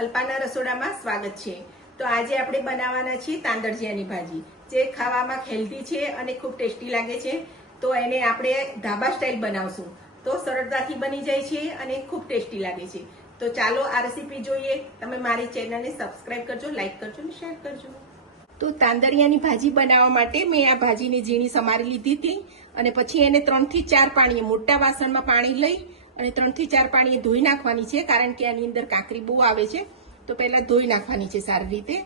અલ્પાના રસોડામાં સ્વાગત છે। તો આજે આપણે બનાવવાના છીએ તાંદળિયાની ભાજી, જે ખાવામાં હેલ્ધી છે અને ખૂબ ટેસ્ટી લાગે છે। તો એને આપણે ધાબા સ્ટાઇલ બનાવશું તો સરળતાથી બની જાય છે અને ખૂબ ટેસ્ટી લાગે છે। તો ચાલો આ રેસીપી જોઈએ। તમે મારી ચેનલને સબસ્ક્રાઇબ કરજો, લાઈક કરજો અને શેર કરજો। તો તાંદળિયાની ભાજી બનાવવા માટે મેં આ ભાજીની ઝીણી સમારી લીધી હતી અને પછી એને 3 થી 4 પાણીએ મોટા વાસણમાં પાણી લઈ અને 3 થી 4 પાણીએ ધોઈ નાખવાની છે, કારણ કે આની અંદર કાંકરી બહુ આવે છે। તો પહેલા ધોઈ નાખવાની છે સારી રીતે।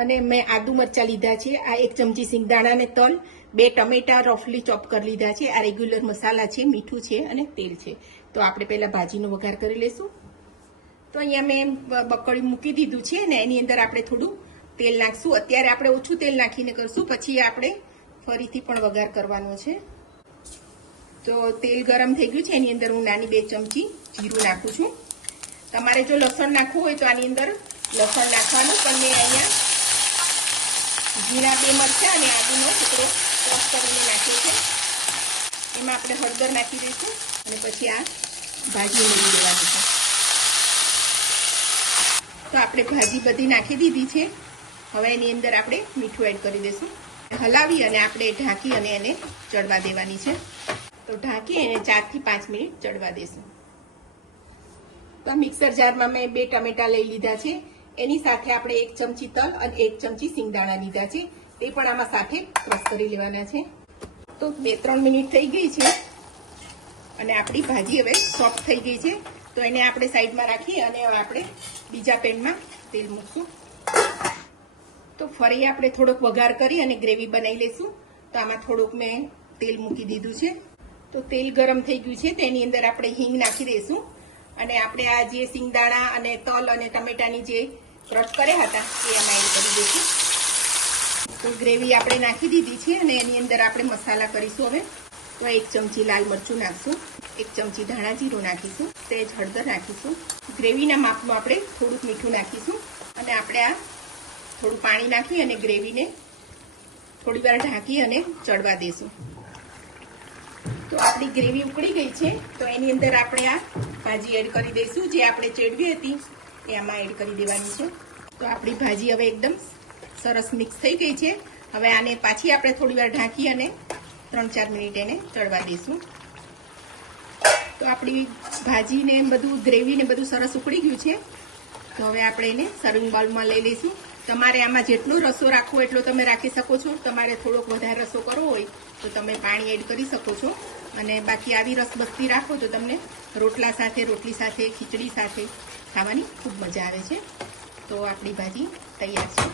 અને મેં આદુ મરચા લીધા છે, આ 1 ચમચી સિંગદાણા અને તલ, 2 ટમેટા રફલી ચોપ કરી લીધા છે, આ રેગ્યુલર મસાલા છે, મીઠું છે અને તેલ છે। તો આપણે પહેલા ભાજીનો વઘાર કરી લઈશું। તો અહીંયા મેં બકળી મૂકી દીધું છે ને એની અંદર આપણે થોડું તેલ નાખશું। અત્યારે આપણે ઓછું તેલ નાખીને કરશું, પછી આપણે ફરીથી પણ વઘાર કરવાનો છે। તો તેલ ગરમ થઈ ગયું છે, એની અંદર હું નાની 2 ચમચી જીરું નાખું છું। તમારે જો લસણ નાખવું હોય તો આની અંદર લસણ નાખવાનું, પણ મેં અહીંયા ઝીણા 2 મરચાં અને આદુનો ટુકડો ક્રશ કરીને નાખ્યો છે। એમાં આપણે હળદર નાખી દઈશું અને પછી આ ભાજી ઉમેરી દેવાની છે। તો આપણે ભાજી બધી નાખી દીધી છે। હવે એની અંદર આપણે મીઠું એડ કરી દઈશું, હલાવી અને આપણે ઢાંકી અને એને ચડવા દેવાની છે। તો ઢાંકી એને 4 થી 5 મિનિટ ચડવા દઈશું। તો મિક્સર જારમાં મેં 2 ટમેટા લઈ લીધા છે, એની સાથે આપણે 1 ચમચી તલ અને 1 ચમચી સિંગદાણા લીધા છે, તે પણ આમાં સાથે ક્રશ કરી લેવાના છે। તો 2-3 મિનિટ થઈ ગઈ છે અને આપણી ભાજી હવે સોફ્ટ થઈ ગઈ છે। તો એને આપણે સાઈડમાં રાખી અને આપણે બીજા પેનમાં તેલ મૂકશું। તો ફરી આપણે થોડોક વઘાર કરી અને ગ્રેવી બનાવી લઈશું। તો આમાં થોડુંક મેં તેલ મૂકી દીધું છે। તો તેલ ગરમ થઈ ગયું છે, તેની અંદર આપણે હિંગ નાખી દઈશું અને આપણે આ જે સિંગદાણા અને તલ અને ટમેટાની જે ક્રશ કર્યા હતા એ એમાં એડ કરી દઈશું। તો ગ્રેવી આપણે નાખી દીધી છે અને એની અંદર આપણે મસાલા કરીશું હવે। તો 1 ચમચી લાલ મરચું નાખશું, 1 ચમચી ધાણા જીરું નાખીશું, સહેજ હળદર નાખીશું, ગ્રેવીના માપનું આપણે થોડુંક મીઠું નાખીશું અને આપણે આ થોડું પાણી નાખી અને ગ્રેવીને થોડી વાર ઢાંકી અને ચડવા દઈશું। તો આપણી ગ્રેવી ઉકળી ગઈ છે, તો એની અંદર આપણે આ ભાજી એડ કરી દઈશું, જે આપણે ચેડવી હતી એ આમાં એડ કરી દેવાની છે। તો આપણી ભાજી હવે એકદમ સરસ મિક્સ થઈ ગઈ છે। હવે આને પાછી આપણે થોડી વાર ઢાંકી અને 3-4 મિનિટ એને ચડવા દઈશું। તો આપણી ભાજીને બધું ગ્રેવીને બધું સરસ ઉકળી ગયું છે। તો હવે આપણે એને સર્વિંગ બાઉલમાં લઈ લઈશું। તમારે આમાં જેટલો રસો રાખવો એટલો તમે રાખી શકો છો। તમારે થોડોક વધારે રસો કરવો હોય તો તમે પાણી એડ કરી શકો છો, અને બાકી આવી રસબસ્તી રાખો તો તમને રોટલા સાથે, રોટલી સાથે, ખીચડી સાથે ખાવાની ખૂબ મજા આવે છે। તો આપણી ભાજી તૈયાર છે।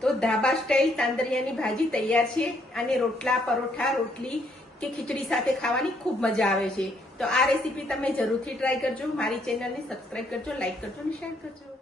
તો ધાબા સ્ટાઇલ તાંદળિયાની ભાજી તૈયાર છે। આને રોટલા, પરોઠા, રોટલી કે ખીચડી સાથે ખાવાની ખૂબ મજા આવે છે। તો આ રેસીપી તમે જરૂરથી ટ્રાય કરજો। મારી ચેનલને સબસ્ક્રાઇબ કરજો, લાઈક કરજો અને શેર કરજો।